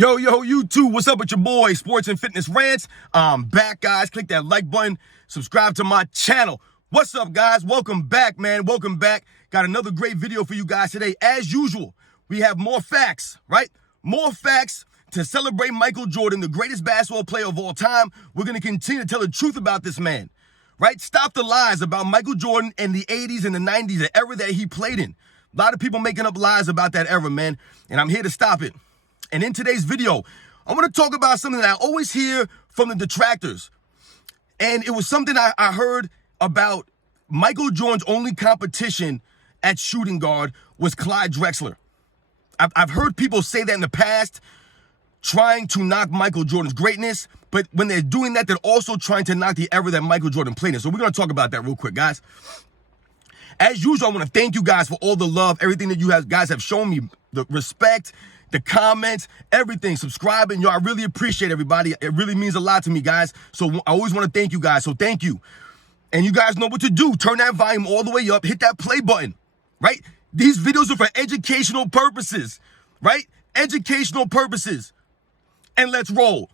Yo, YouTube, what's up with your boy, Sports and Fitness Rants? I'm back, guys. Click that like button, subscribe to my channel. What's up, guys? Welcome back, man. Welcome back. Got another great video for you guys today. As usual, we have more facts, right? More facts to celebrate Michael Jordan, the greatest basketball player of all time. We're going to continue to tell the truth about this man, right? Stop the lies about Michael Jordan and the 80s and the 90s, the era that he played in. A lot of people making up lies about that era, man, and I'm here to stop it. And in today's video, I want to talk about something that I always hear from the detractors. And it was something I heard about. Michael Jordan's only competition at shooting guard was Clyde Drexler. I've heard people say that in the past, trying to knock Michael Jordan's greatness. But when they're doing that, they're also trying to knock the era that Michael Jordan played in. So we're going to talk about that real quick, guys. As usual, I want to thank you guys for all the love, everything that you guys have shown me, the respect, the comments, everything, subscribing. Yo, I really appreciate everybody. It really means a lot to me, guys. So I always want to thank you guys. So thank you. And you guys know what to do. Turn that volume all the way up. Hit that play button, right? These videos are for educational purposes, right? Educational purposes. And let's roll.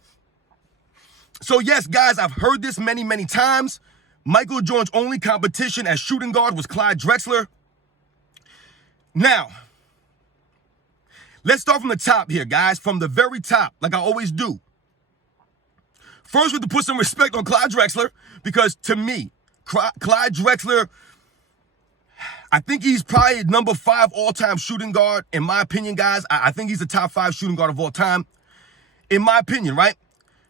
So yes, guys, I've heard this many, many times. Michael Jordan's only competition as shooting guard was Clyde Drexler. Now, let's start from the top here, guys, from the very top, like I always do. First, we have to put some respect on Clyde Drexler, because to me, Clyde Drexler, I think he's probably number 5 all-time shooting guard, in my opinion, guys. I think he's the top 5 shooting guard of all time, in my opinion, right?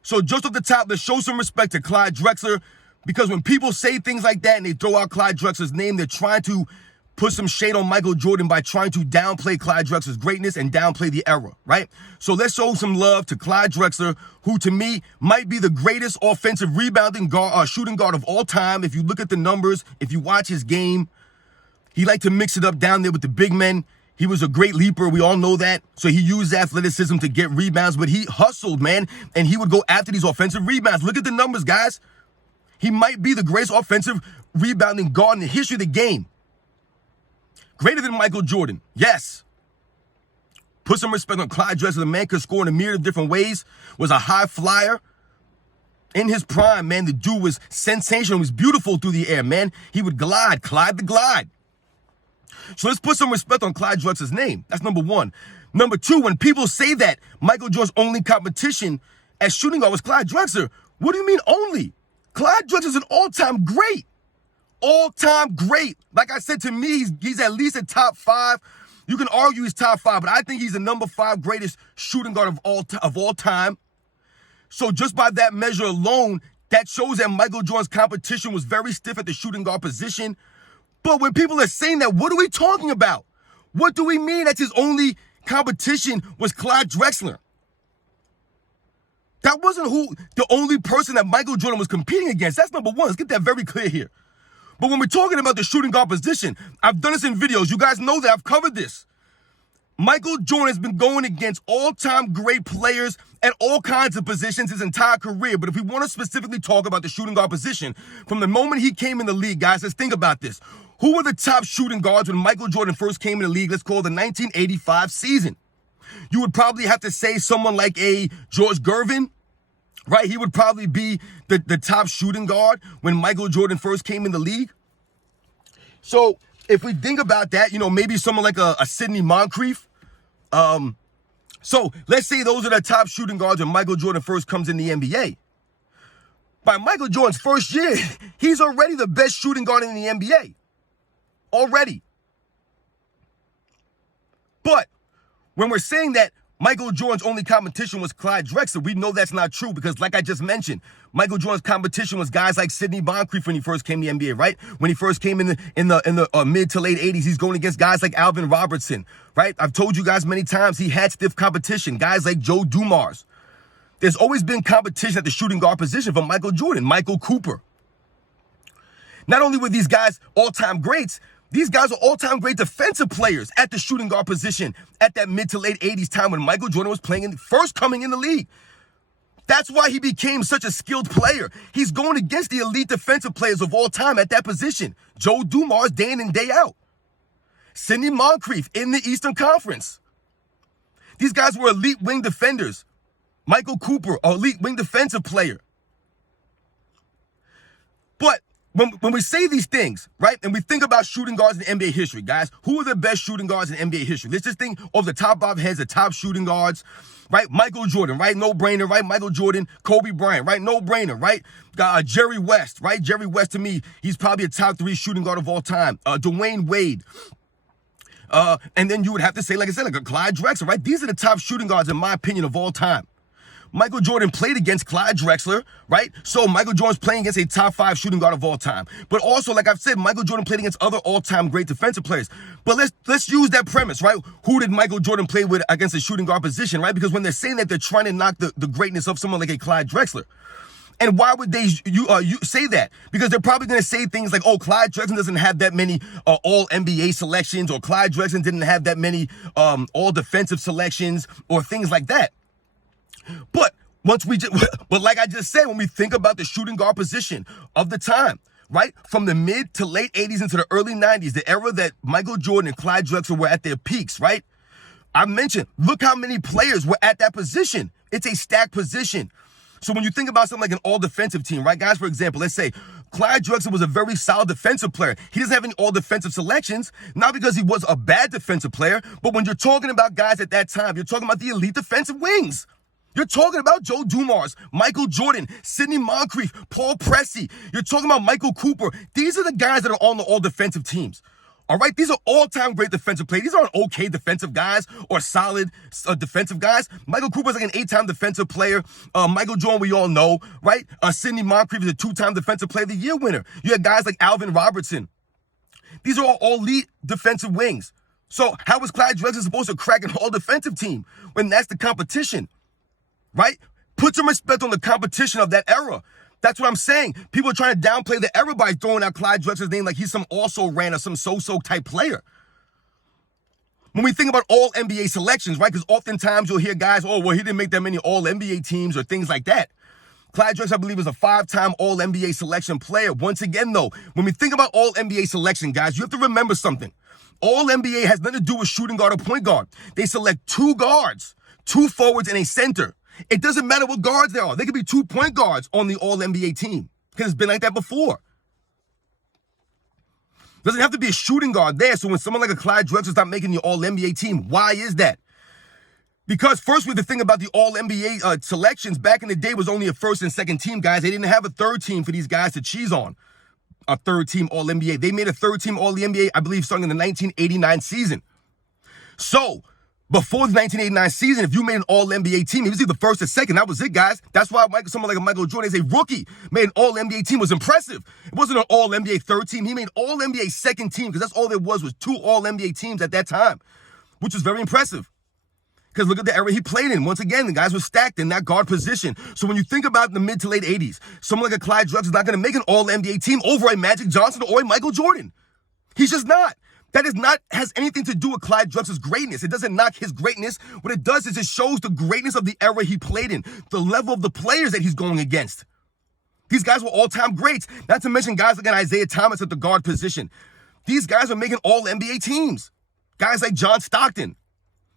So just off the top, let's show some respect to Clyde Drexler, because when people say things like that and they throw out Clyde Drexler's name, they're trying to put some shade on Michael Jordan by trying to downplay Clyde Drexler's greatness and downplay the era, right? So let's show some love to Clyde Drexler, who to me might be the greatest offensive rebounding guard, shooting guard of all time. If you look at the numbers, if you watch his game, he liked to mix it up down there with the big men. He was a great leaper. We all know that. So he used athleticism to get rebounds, but he hustled, man, and he would go after these offensive rebounds. Look at the numbers, guys. He might be the greatest offensive rebounding guard in the history of the game. Greater than Michael Jordan, yes. Put some respect on Clyde Drexler. The man could score in a myriad of different ways. Was a high flyer. In his prime, man, the dude was sensational. He was beautiful through the air, man. He would glide, Clyde the Glide. So let's put some respect on Clyde Drexler's name. That's number one. Number two, when people say that Michael Jordan's only competition as shooting guard was Clyde Drexler, what do you mean only? Clyde Drexler's an all-time great. All-time great. Like I said, to me, he's at least a top 5. You can argue he's top 5, but I think he's the number 5 greatest shooting guard of all time. So just by that measure alone, that shows that Michael Jordan's competition was very stiff at the shooting guard position. But when people are saying that, what are we talking about? What do we mean that his only competition was Clyde Drexler? That wasn't the only person that Michael Jordan was competing against. That's number one. Let's get that very clear here. But when we're talking about the shooting guard position, I've done this in videos. You guys know that I've covered this. Michael Jordan has been going against all-time great players at all kinds of positions his entire career. But if we want to specifically talk about the shooting guard position, from the moment he came in the league, guys, let's think about this. Who were the top shooting guards when Michael Jordan first came in the league? Let's call the 1985 season. You would probably have to say someone like a George Gervin, right? He would probably be the top shooting guard when Michael Jordan first came in the league. So if we think about that, maybe someone like a Sidney Moncrief. So let's say those are the top shooting guards when Michael Jordan first comes in the NBA. By Michael Jordan's first year, he's already the best shooting guard in the NBA. Already. But when we're saying that Michael Jordan's only competition was Clyde Drexler, we know that's not true, because like I just mentioned, Michael Jordan's competition was guys like Sidney Moncrief when he first came to the NBA, right? When he first came in the mid to late 80s, he's going against guys like Alvin Robertson, right? I've told you guys many times he had stiff competition, guys like Joe Dumars. There's always been competition at the shooting guard position for Michael Jordan, Michael Cooper. Not only were these guys all-time greats, these guys are all-time great defensive players at the shooting guard position at that mid to late 80s time when Michael Jordan was first coming in the league. That's why he became such a skilled player. He's going against the elite defensive players of all time at that position. Joe Dumars day in and day out. Sidney Moncrief in the Eastern Conference. These guys were elite wing defenders. Michael Cooper, elite wing defensive player. But when we say these things, right, and we think about shooting guards in NBA history, guys, who are the best shooting guards in NBA history? Let's just think of the top of our heads, the top shooting guards, right? Michael Jordan, right? No brainer, right? Michael Jordan, Kobe Bryant, right? No brainer, right? Jerry West, right? Jerry West, to me, he's probably a top 3 shooting guard of all time. Dwayne Wade. And then you would have to say, like I said, like a Clyde Drexler, right? These are the top shooting guards, in my opinion, of all time. Michael Jordan played against Clyde Drexler, right? So Michael Jordan's playing against a top 5 shooting guard of all time. But also, like I've said, Michael Jordan played against other all-time great defensive players. But let's use that premise, right? Who did Michael Jordan play with against a shooting guard position, right? Because when they're saying that, they're trying to knock the greatness of someone like a Clyde Drexler. And why would they you say that? Because they're probably going to say things like, oh, Clyde Drexler doesn't have that many all-NBA selections, or Clyde Drexler didn't have that many all-defensive selections, or things like that. But but like I just said, when we think about the shooting guard position of the time, right, from the mid to late 80s into the early 90s, the era that Michael Jordan and Clyde Drexler were at their peaks, right? I mentioned, look how many players were at that position. It's a stacked position. So when you think about something like an all-defensive team, right, guys, for example, let's say Clyde Drexler was a very solid defensive player. He doesn't have any all-defensive selections, not because he was a bad defensive player, but when you're talking about guys at that time, you're talking about the elite defensive wings. You're talking about Joe Dumars, Michael Jordan, Sidney Moncrief, Paul Pressey. You're talking about Michael Cooper. These are the guys that are on the all-defensive teams. All right? These are all-time great defensive players. These aren't okay defensive guys or solid defensive guys. Michael Cooper's like an 8-time defensive player. Michael Jordan, we all know, right? Sidney Moncrief is a 2-time defensive player of the year winner. You have guys like Alvin Robertson. These are all elite defensive wings. So how is Clyde Drexler supposed to crack an all-defensive team when that's the competition? Right? Put some respect on the competition of that era. That's what I'm saying. People are trying to downplay the era by throwing out Clyde Drexler's name like he's some also-ran or some so-so type player. When we think about all NBA selections, right? Because oftentimes you'll hear guys, oh, well, he didn't make that many all NBA teams or things like that. Clyde Drexler, I believe, is a 5-time all NBA selection player. Once again, though, when we think about all NBA selection, guys, you have to remember something. All NBA has nothing to do with shooting guard or point guard. They select 2 guards, 2 forwards, and a center. It doesn't matter what guards there are. They could be 2 point guards on the All-NBA team because it's been like that before. Doesn't have to be a shooting guard there. So when someone like a Clyde Drexler's not making the All-NBA team, why is that? Because first we have to think about the All-NBA selections. Back in the day, was only a first and second team, guys. They didn't have a third team for these guys to cheese on. A third team All-NBA. They made a third team All-NBA, I believe, starting in the 1989 season. So before the 1989 season, if you made an All-NBA team, it was either first or second. That was it, guys. That's why someone like a Michael Jordan, as a rookie, made an All-NBA team was impressive. It wasn't an All-NBA third team. He made All-NBA second team because that's all there was 2 All-NBA teams at that time, which was very impressive. Because look at the era he played in. Once again, the guys were stacked in that guard position. So when you think about the mid to late 80s, someone like a Clyde Drexler is not going to make an All-NBA team over a Magic Johnson or a Michael Jordan. He's just not. That has anything to do with Clyde Drexler's greatness. It doesn't knock his greatness. What it does is it shows the greatness of the era he played in, the level of the players that he's going against. These guys were all-time greats, not to mention guys like Isaiah Thomas at the guard position. These guys are making all-NBA teams. Guys like John Stockton.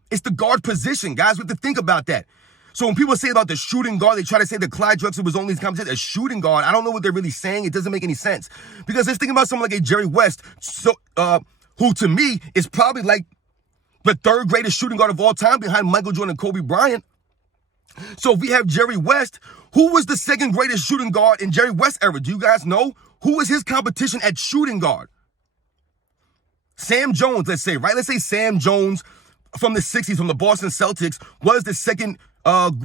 It's the guard position, guys. We have to think about that. So when people say about the shooting guard, they try to say that Clyde Drexler was only a shooting guard. I don't know what they're really saying. It doesn't make any sense. Because let's think about someone like a Jerry West, who to me is probably like the 3rd greatest shooting guard of all time behind Michael Jordan and Kobe Bryant. So if we have Jerry West, who was the 2nd greatest shooting guard in Jerry West's era? Do you guys know? Who was his competition at shooting guard? Sam Jones, let's say, right? Let's say Sam Jones from the 60s, from the Boston Celtics, was the 2nd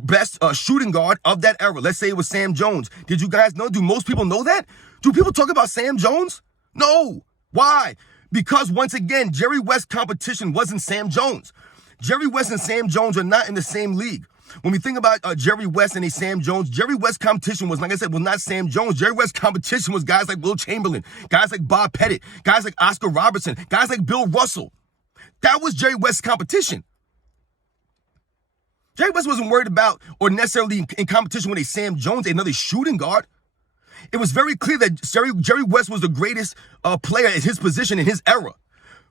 best shooting guard of that era. Let's say it was Sam Jones. Did you guys know? Do most people know that? Do people talk about Sam Jones? No. Why? Because once again, Jerry West's competition wasn't Sam Jones. Jerry West and Sam Jones are not in the same league. When we think about Jerry West and a Sam Jones, Jerry West's competition was, like I said, was not Sam Jones. Jerry West's competition was guys like Will Chamberlain, guys like Bob Pettit, guys like Oscar Robertson, guys like Bill Russell. That was Jerry West's competition. Jerry West wasn't worried about or necessarily in competition with a Sam Jones, another shooting guard. It was very clear that Jerry West was the greatest player at his position in his era.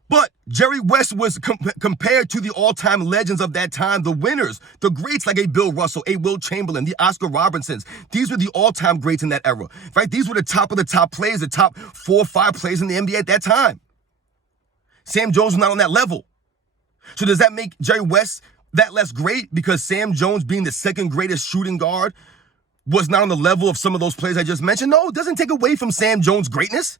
But Jerry West was compared to the all-time legends of that time, the winners, the greats like a Bill Russell, a Will Chamberlain, the Oscar Robertsons. These were the all-time greats in that era, right? These were the top of the top players, the top 4 or 5 players in the NBA at that time. Sam Jones was not on that level. So does that make Jerry West that less great because Sam Jones, being the second greatest shooting guard, was not on the level of some of those players I just mentioned? No, it doesn't take away from Sam Jones' greatness.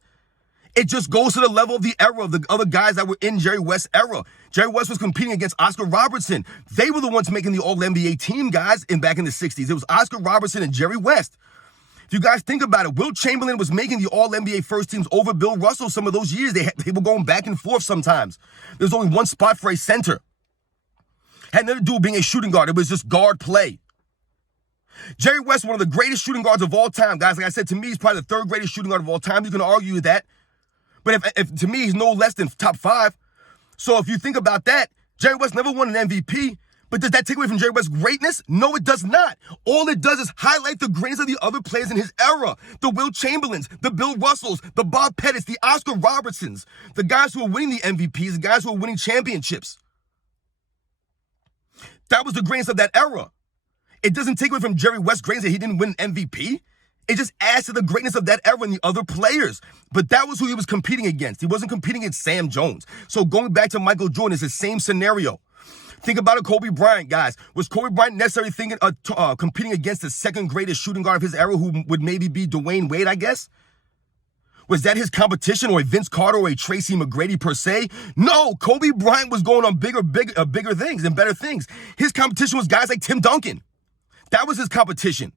It just goes to the level of the era of the other guys that were in Jerry West's era. Jerry West was competing against Oscar Robertson. They were the ones making the All-NBA team, guys, back in the 60s. It was Oscar Robertson and Jerry West. If you guys think about it, Will Chamberlain was making the All-NBA first teams over Bill Russell some of those years. They were going back and forth sometimes. There was only one spot for a center. Had nothing to do with being a shooting guard. It was just guard play. Jerry West, one of the greatest shooting guards of all time. Guys, like I said, to me, he's probably the 3rd greatest shooting guard of all time. You can argue with that. But if to me, he's no less than top 5. So if you think about that, Jerry West never won an MVP. But does that take away from Jerry West's greatness? No, it does not. All it does is highlight the greatness of the other players in his era. The Will Chamberlains, the Bill Russells, the Bob Pettits, the Oscar Robertsons, the guys who were winning the MVPs, the guys who were winning championships. That was the greatness of that era. It doesn't take away from Jerry West's greatness that he didn't win an MVP. It just adds to the greatness of that era and the other players. But that was who he was competing against. He wasn't competing against Sam Jones. So going back to Michael Jordan, it's the same scenario. Think about it, Kobe Bryant, guys. Was Kobe Bryant necessarily competing against the second greatest shooting guard of his era, who would maybe be Dwayne Wade, I guess? Was that his competition, or a Vince Carter or a Tracy McGrady per se? No, Kobe Bryant was going on bigger things and better things. His competition was guys like Tim Duncan. That was his competition.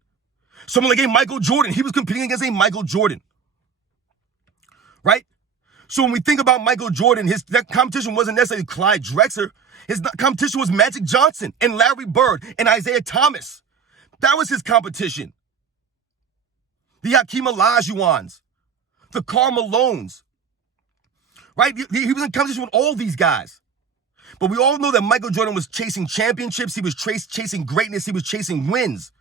Someone like a Michael Jordan, he was competing against a Michael Jordan, right? So when we think about Michael Jordan, that competition wasn't necessarily Clyde Drexler. His competition was Magic Johnson and Larry Bird and Isaiah Thomas. That was his competition. The Hakeem Olajuwons, the Karl Malones, right? He was in competition with all these guys. But we all know that Michael Jordan was chasing championships. He was chasing greatness. He was chasing wins.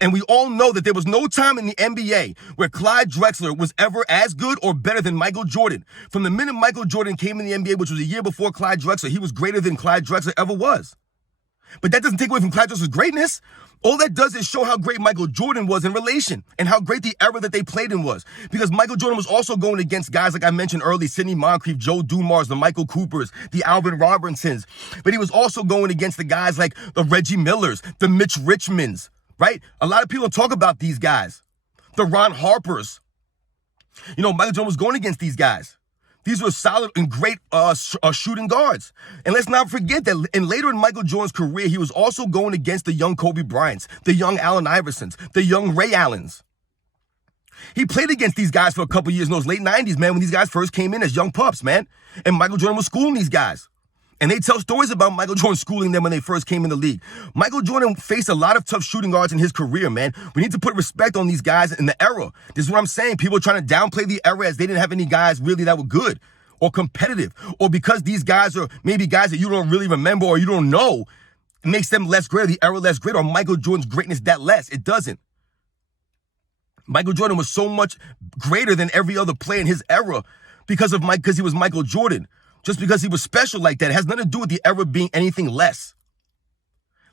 And we all know that there was no time in the NBA where Clyde Drexler was ever as good or better than Michael Jordan. From the minute Michael Jordan came in the NBA, which was a year before Clyde Drexler, he was greater than Clyde Drexler ever was. But that doesn't take away from Clyde Drexler's greatness. All that does is show how great Michael Jordan was in relation and how great the era that they played in was. Because Michael Jordan was also going against guys like I mentioned earlier, Sidney Moncrief, Joe Dumars, the Michael Coopers, the Alvin Robertsons. But he was also going against the guys like the Reggie Millers, the Mitch Richmonds, right? A lot of people talk about these guys. The Ron Harpers. You know, Michael Jordan was going against these guys. These were solid and great shooting guards. And let's not forget that later in Michael Jordan's career, he was also going against the young Kobe Bryants, the young Allen Iversons, the young Ray Allens. He played against these guys for a couple years in those late 90s, man, when these guys first came in as young pups, man. And Michael Jordan was schooling these guys. And they tell stories about Michael Jordan schooling them when they first came in the league. Michael Jordan faced a lot of tough shooting guards in his career, man. We need to put respect on these guys in the era. This is what I'm saying. People are trying to downplay the era as they didn't have any guys really that were good or competitive. Or because these guys are maybe guys that you don't really remember or you don't know, it makes them less great, or the era less great, or Michael Jordan's greatness that less. It doesn't. Michael Jordan was so much greater than every other player in his era because he was Michael Jordan. Just because he was special like that. It has nothing to do with the era being anything less.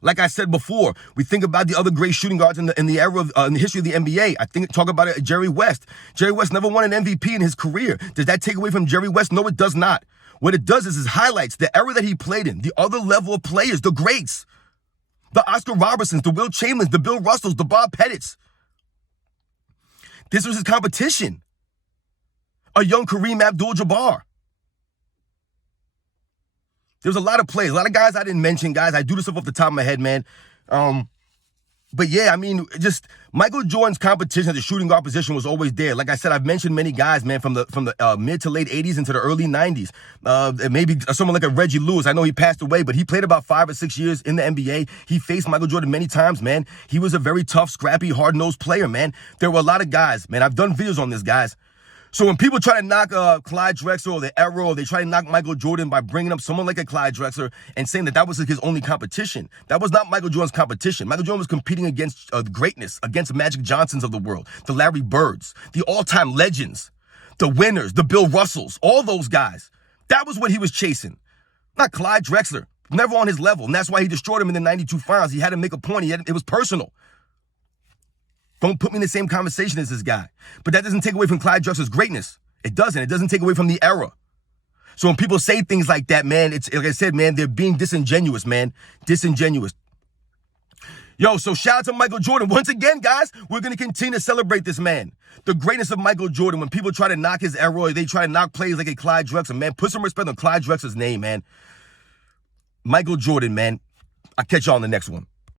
Like I said before, we think about the other great shooting guards in the era of in the history of the NBA. Talk about it, Jerry West. Jerry West never won an MVP in his career. Does that take away from Jerry West? No, it does not. What it does is it highlights the era that he played in, the other level of players, the greats, the Oscar Robertsons, the Will Chamberlains, the Bill Russells, the Bob Pettits. This was his competition. A young Kareem Abdul-Jabbar. There's a lot of players, a lot of guys I didn't mention, guys. I do this stuff off the top of my head, man. But yeah, I mean, just Michael Jordan's competition at the shooting guard position was always there. Like I said, I've mentioned many guys, man, from the mid to late 80s into the early 90s. Maybe someone like a Reggie Lewis. I know he passed away, but he played about 5 or 6 years in the NBA. He faced Michael Jordan many times, man. He was a very tough, scrappy, hard-nosed player, man. There were a lot of guys, man. I've done videos on this, guys. So when people try to knock Clyde Drexler or the era, or they try to knock Michael Jordan by bringing up someone like a Clyde Drexler and saying that was his only competition, that was not Michael Jordan's competition. Michael Jordan was competing against greatness, against Magic Johnsons of the world, the Larry Birds, the all-time legends, the winners, the Bill Russells, all those guys. That was what he was chasing. Not Clyde Drexler. Never on his level. And that's why he destroyed him in the 92 finals. He had to make a point. It was personal. Don't put me in the same conversation as this guy. But that doesn't take away from Clyde Drexler's greatness. It doesn't. It doesn't take away from the era. So when people say things like that, man, it's like I said, man, they're being disingenuous, man. Disingenuous. Yo, so shout out to Michael Jordan. Once again, guys, we're going to continue to celebrate this man. The greatness of Michael Jordan. When people try to knock his era, or they try to knock plays like a Clyde Drexler, man, put some respect on Clyde Drexler's name, man. Michael Jordan, man. I'll catch y'all on the next one.